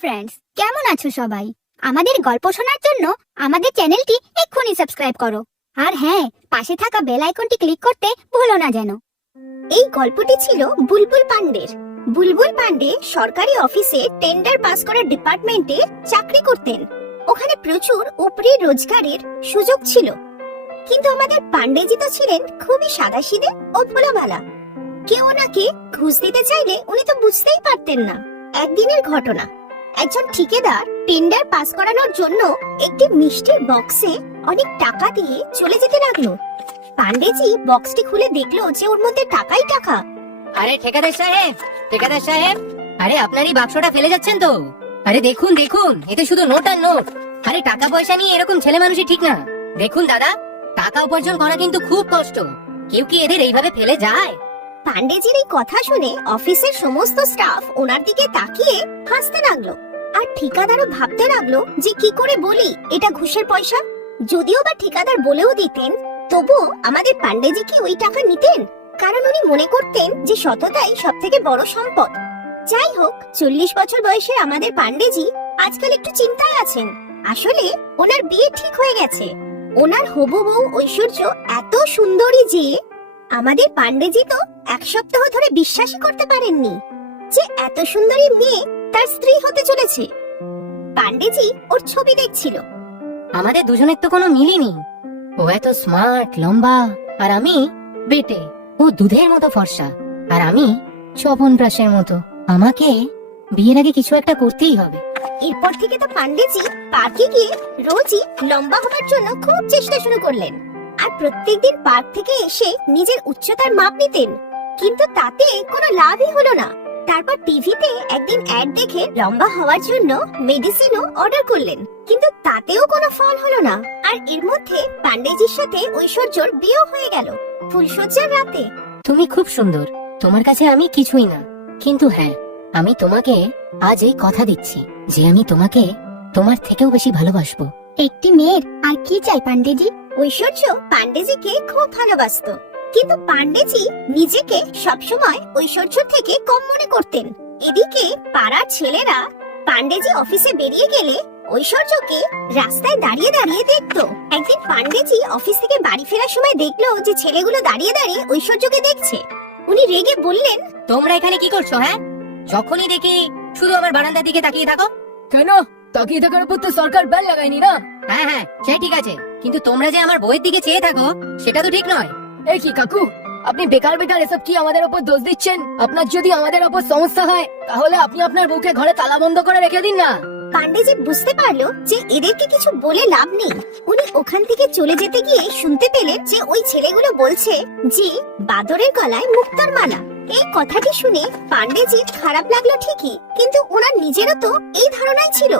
Friends, কেমন আছো সবাই? আমাদের গল্প শোনার জন্য আমাদের চ্যানেলটি এক্ষুনি সাবস্ক্রাইব করো। আর হ্যাঁ, পাশে থাকা বেল আইকনটি ক্লিক করতে ভুলো না যেন। এই গল্পটি ছিল বুলবুল পান্ডের। বুলবুল পান্ডে সরকারি অফিসে টেন্ডার পাস করার ডিপার্টমেন্টে চাকরি করতেন। ওখানে প্রচুর উপরি রোজগারের সুযোগ ছিল। কিন্তু আমাদের পান্ডেজি তো ছিলেন খুবই সাদাসিধে ও ভোলাভালা। কেউ ওনাকে ঘুষ দিতে চাইলে উনি তো বুঝতেই পারতেন না। একদিনের ঘটনা, একজন ঠিকাদার টেন্ডার পাস করানোর জন্য একটি মিষ্টির বক্সে অনেক টাকা দিয়ে চলে যেতে লাগলো। পান্ডেজি বক্সটি খুলে দেখলো যে ওর মধ্যে টাকাই টাকা। আরে ঠিকাদার সাহেব, আরে আপনারই বাক্সটা ফেলে যাচ্ছেন তো। আরে দেখুন দেখুন, এতে শুধু নোট আর নোট। আরে টাকা পয়সা নিয়ে এরকম ছেলে মানুষই ঠিক না। দেখুন দাদা, টাকা উপার্জন করা কিন্তু খুব কষ্ট। কেউ কি এদের এইভাবে ফেলে যায়? পান্ডেজির এই কথা শুনে অফিসের সমস্ত স্টাফ ওনার দিকে তাকিয়ে হাসতে লাগলো। আর ঠিকাদারও ভাবতে লাগলো যে কি করে বলি এটা ঘুষের পয়সা। যদিও বা ঠিকাদার বলেও দিতেন, তবুও আমাদের পান্ডেজি কি ওই টাকা নিতেন? কারণ উনি মনে করতেন যে সততাই সব থেকে বড় সম্পদ। যাই হোক, 40 বছর বয়সের আমাদের পান্ডেজি আজকাল একটু চিন্তায় আছেন। আসলে ওনার বিয়ে ঠিক হয়ে গেছে। ওনার হবু বউ ঐশ্বর্য এত সুন্দরী যে আমাদের পান্ডেজি তো এক সপ্তাহ ধরে বিশ্বাসই করতে পারেননি যে এত সুন্দরী মেয়ে তার স্ত্রী হতে চলেছে। পান্ডেজি ওর ছবি দেখছিল। আমাদের দুজনের তো কোনো মিলই নেই। ও এত স্মার্ট, লম্বা, আর আমি বেটে। ও দুধের মতো ফর্সা, আর আমি চবনপ্রাশের মতো। আমাকে বিয়ের আগে কিছু একটা করতেই হবে। এরপর থেকে তো পান্ডেজি পার্কে গিয়ে রোজই লম্বা হবার জন্য খুব চেষ্টা শুরু করলেন। আর প্রত্যেকদিন পার্ক থেকে এসে নিজের উচ্চতার মাপ নিতেন, কিন্তু তাতে কোনো লাভই হলো না। তারপর টিভিতে একদিন অ্যাড দেখে লম্বা হওয়ার জন্য মেডিসিনও অর্ডার করলেন, কিন্তু তাতেও কোনো ফল হলো না। আর এর মধ্যে পান্ডেজির সাথে ঐশ্বর্যর বিয়ে হয়ে গেল ফুলসজ্জার রাতে। তুমি খুব সুন্দর, তোমার কাছে আমি কিছুই না। কিন্তু হ্যাঁ, আমি তোমাকে আজ এই কথা দিচ্ছি যে আমি তোমাকে তোমার থেকেও বেশি ভালোবাসবো। একটি মেয়ের আর কি চাই পান্ডেজি? ঐশ্বর্য পান্ডেজিকে খুব ভালোবাসতো, কিন্তু পান্ডেজি নিজেকে সবসময় ঐশ্বর্য থেকে কম মনে করতেন। এদিকে পাড়ার ছেলেরা পান্ডেজি অফিসে বেরিয়ে গেলে ঐশ্বর্যকে রাস্তায় দাঁড়িয়ে দাঁড়িয়ে দেখতো। একদিন পান্ডেজি অফিস থেকে বাড়ি ফেরার সময় দেখলো যে ছেলেগুলো দাঁড়িয়ে দাঁড়িয়ে ঐশ্বর্যকে দেখছে। উনি রেগে বললেন, তোমরা এখানে কি করছো? হ্যাঁ, যখনই দেখি শুধু আমার বারান্দার দিকে তাকিয়ে থাকো। কেন? তাকিয়ে থাকার উপর তো সরকার ব্যান লাগায়নি না। হ্যাঁ, সে ঠিক আছে, কিন্তু তোমরা যে আমার বইয়ের দিকে চেয়ে থাকো সেটা তো ঠিক নয়। এই কি কাকু, আপনি বেকার বেকার এসব কি আমাদের উপর দোষ দিচ্ছেন? আপনার যদি আমাদের উপর সমস্যা হয় তাহলে আপনি আপনার বউকে ঘরে তালা বন্ধ করে রেখে দিন না। পান্ডেজি বুঝতে পারলো যে এদেরকে কিছু বলে লাভ নেই। উনি ওখান থেকে চলে যেতে গিয়ে শুনতে পেলেন যে ওই ছেলেগুলো বলছে যে বাদরের গলায় মুক্তার মালা। এই কথাটি শুনে পান্ডেজির খারাপ লাগলো ঠিকই, কিন্তু ওনার নিজেরও তো এই ধারণাই ছিল।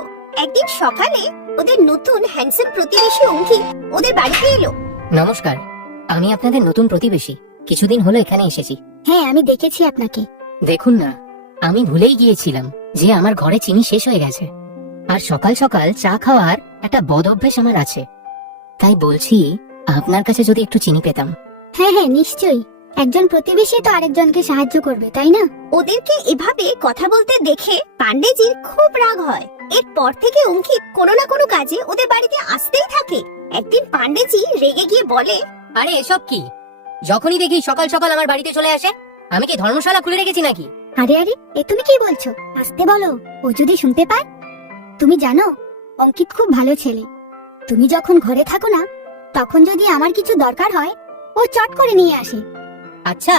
একদিন সকালে ওদের নতুন হ্যান্ডসাম প্রতিবেশী অঙ্কিত ওদের বাড়িতে এলো। নমস্কার, আমি আপনাদের নতুন প্রতিবেশী। কিছুদিন হলো এখানে এসেছি। হ্যাঁ, আমি দেখেছি আপনাকে। দেখুন না, আমি ভুলেই গিয়েছিলাম যে আমার ঘরে চিনি শেষ হয়ে গেছে। আর সকাল সকাল চা খাওয়ার একটা বদ অভ্যেস আমার আছে। তাই বলছি, আপনার কাছে যদি একটু চিনি পেতাম। হ্যাঁ, নিশ্চয়ই। একজন প্রতিবেশী তো আরেকজনকে সাহায্য করবে, তাই না? ওদেরকে এভাবে কথা বলতে দেখে পান্ডেজির খুব রাগ হয়। এরপর থেকে অঙ্কিত কোনো না কোনো কাজে ওদের বাড়িতে আসতেই থাকে। একদিন পান্ডেজি রেগে গিয়ে বলে, আরে এসব কি? যখনই দেখি সকাল সকাল আমার বাড়িতে চলে আসে। আমি কি ধর্মশালা খুলে রেখেছি নাকি? আরে এ তুমি কি বলছো? আসতে বলো, ও যদি শুনতে পায়। তুমি জানো, অঙ্কিত খুব ভালো ছেলে। তুমি যখন ঘরে থাকো না, তখন যদি আমার কিছু দরকার হয়, ও চট করে নিয়ে আসে। আচ্ছা,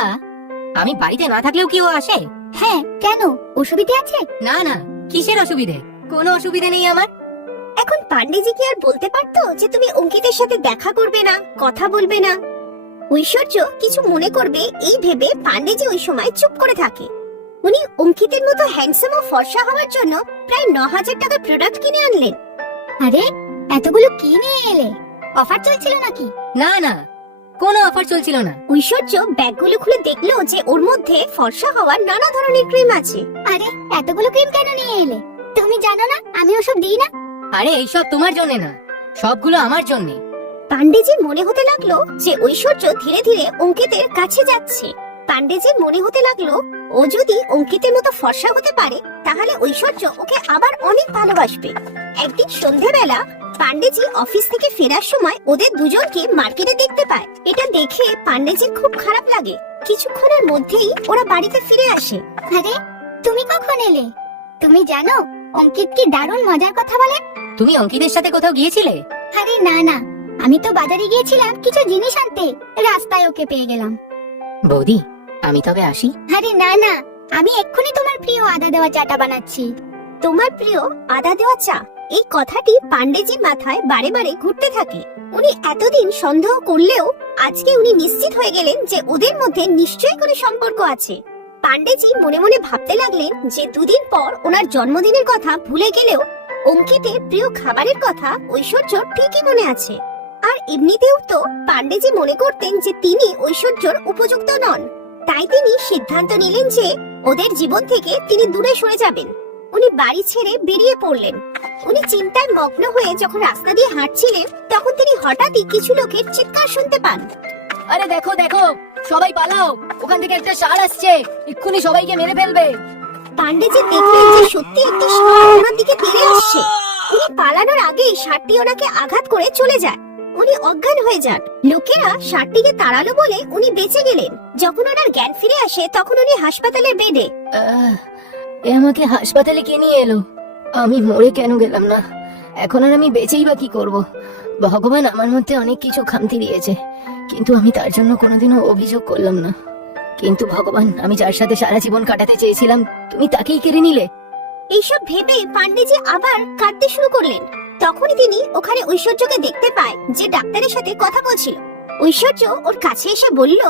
আমি বাড়িতে না থাকলেও কি ও আসে? হ্যাঁ, কেন? অসুবিধা আছে? না, কিসের অসুবিধে? কোনো অসুবিধা নেই আমার। এখন পান্ডেজি কি আর বলতে পারতো যে তুমি অঙ্কিতের সাথে দেখা করবে না, কথা বলবে না? ঐশ্বর্য কিছু মনে করবে এই ভেবে পান্ডেজি ওই সময় চুপ করে থাকে। উনি অঙ্কিতের মতো হ্যান্ডসাম ও ফর্সা হওয়ার জন্য প্রায় 9000 টাকার প্রোডাক্ট কিনে আনলেন। আরে, এতগুলো কিনে এলে? অফার চলছিল নাকি? না, কোনো অফার চলছিল না। ঐশ্বর্য ব্যাগগুলো খুলে দেখলো যে ওর মধ্যে ফর্সা হওয়ার নানা ধরনের ক্রিম আছে। আরে, এতগুলো ক্রিম কেন নিয়ে এলে? তুমি জানো না আমি ওসব দিই না। আরে এইসব তোমার জন্য না, সবগুলো আমার জন্য। পান্ডেজির মনে হতে লাগলো যে ঐশ্বর্য ধীরে ধীরে অঙ্কিতের কাছে যাচ্ছে। পান্ডেজির মনে হতে লাগলো ও যদি অঙ্কিতের মতো ফর্সা হতে পারে তাহলে ঐশ্বর্য ওকে আবার অনেক ভালোবাসবে। একদিন সন্ধেবেলা পান্ডেজি অফিস থেকে ফেরার সময় ওদের দুজনকে মার্কেটে দেখতে পায়। এটা দেখে পান্ডেজির খুব খারাপ লাগে। কিছুক্ষণের মধ্যেই ওরা বাড়িতে ফিরে আসে। আরে তুমি কখন এলে? তুমি জানো অঙ্কিত কি দারুণ মজার কথা বলে। তুমি অঙ্কিতের সাথে কোথাও গিয়েছিলে? আরে না না, আমি তো বাজারে গিয়েছিলাম কিছু জিনিস আনতে, রাস্তায় ওকে পেয়ে গেলাম। বৌদি, আমি তবে আসি। আরে না না, আমি এক্ষুনি তোমার প্রিয় আদা দেওয়া চাটা বানাচ্ছি। তোমার প্রিয় আদা দেওয়া চা, এই কথাটি পান্ডেজির মাথায় বারে বারে ঘুরতে থাকে। উনি এতদিন সন্দেহ করলেও আজকে উনি নিশ্চিত হয়ে গেলেন যে ওদের মধ্যে নিশ্চয়ই কোনো সম্পর্ক আছে। পান্ডেজি মনে মনে ভাবতে লাগলেন যে দুদিন পর ওনার জন্মদিনের কথা ভুলে গেলেও অঙ্কিতের প্রিয় খাবারের কথা ঐশ্বর্য ঠিকই মনে আছে। আর এমনিতেও তো পান্ডেজি মনে করতেন যে তিনি ঐশ্বর্যর উপযুক্ত নন। তাই তিনি সিদ্ধান্ত নিলেন যে ওদের জীবন থেকে তিনি দূরে সরে যাবেন। উনি বাড়ি ছেড়ে বেরিয়ে পড়লেন। উনি চিন্তায় মগ্ন হয়ে যখন রাস্তা দিয়ে হাঁটছিলেন তখন তিনি হঠাৎই কিছু লোকের চিৎকার শুনতে পান। আরে দেখো দেখো, সবাই পালাও, ওখান থেকে একটা ষাঁড় আসছে, এক্ষুনি সবাইকে মেরে ফেলবে। পান্ডেজি দেখলেন যে সত্যি একটি ষাঁড় ওনার দিকে তেড়ে আসছে। উনি পালানোর আগেই ষাঁড়টি ওনাকে আঘাত করে চলে যায়। উনি অজ্ঞান হয়ে যান। লোকেরা ষাঁড়টিকে তাড়ালো বলে উনি বেঁচে গেলেন। যখন ওনার জ্ঞান ফিরে আসে তখন উনি হাসপাতালের বেডে। এ আমাকে হাসপাতালে কে নিয়ে এলো? আমি মরে কেন গেলাম না? এখন আর আমি বেঁচেই বা কি করব? ভগবান আমার মধ্যে অনেক কিছু খামতি দিয়েছে, কিন্তু আমি তার জন্য কোনোদিনও অভিযোগ করলাম না। কিন্তু ভগবান, আমি যার সাথে সারা জীবন কাটাতে চেয়েছিলাম তুমি তাকেই কেড়ে নিলে। এইসব ভেবে পান্ডেজি আবার কাঁদতে শুরু করলেন। তখনই তিনি ওখানে ঐশ্বর্যকে দেখতে পায় যে ডাক্তারের সাথে কথা বলছিল। ঐশ্বর্য ওর কাছে এসে বলল,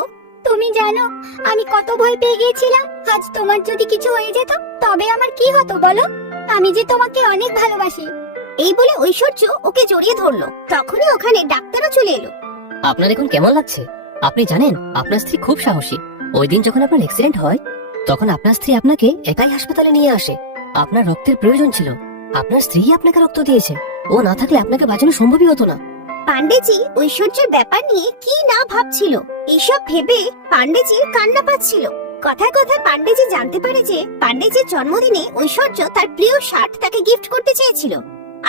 তুমি জানো আমি কত ভয় পেয়ে গিয়েছিলাম। আজ তোমার যদি কিছু হয়ে যেত তবে আমার কি হতো বলো? আমি যে তোমাকে অনেক ভালোবাসি। এই বলে ঐশ্বর্য ওকে জড়িয়ে ধরলো। তখনই ওখানে ডাক্তারও চলে এলো। আপনার এখন কেমন লাগছে? আপনি জানেন আপনার স্ত্রী খুব সাহসী। ওই দিন যখন আপনার অ্যাক্সিডেন্ট হয় তখন আপনার স্ত্রী আপনাকে একাই হাসপাতালে নিয়ে আসে। আপনার রক্তের প্রয়োজন ছিল, আপনার স্ত্রী আপনাকে রক্ত দিয়েছে। ও না থাকলে আপনাকে বাঁচানো সম্ভবই হতো না। পান্ডেজি ঐশ্বর্যের ব্যাপার নিয়ে কি না ভাবছিল। এইসব ভেবে পান্ডেজির কান্না পাচ্ছিল। কথায় কথায় পান্ডেজি জানতে পারে যে পান্ডেজির জন্মদিনে ঐশ্বর্য তার প্রিয় শার্ট তাকে গিফট করতে চেয়েছিল।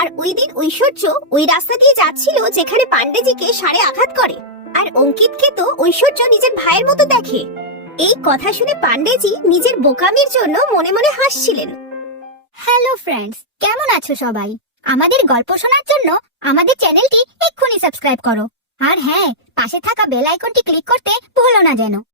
আর ওই দিন ঐশ্বর্য ওই রাস্তা দিয়ে যাচ্ছিল যেখানে পান্ডেজিকে ষাঁড়ে আঘাত করে। আর অঙ্কিতকে তো ঐশ্বর্য নিজের ভাইয়ের মতো দেখে। এই কথা শুনে পান্ডেজি নিজের বোকামির জন্য মনে মনে হাসছিলেন। হ্যালো ফ্রেন্ডস, কেমন আছো সবাই? আমাদের গল্প শোনার জন্য আমাদের চ্যানেলটি এক্ষুনি সাবস্ক্রাইব করো। আর হ্যাঁ, পাশে থাকা বেল আইকনটি ক্লিক করতে ভুলো না যেন।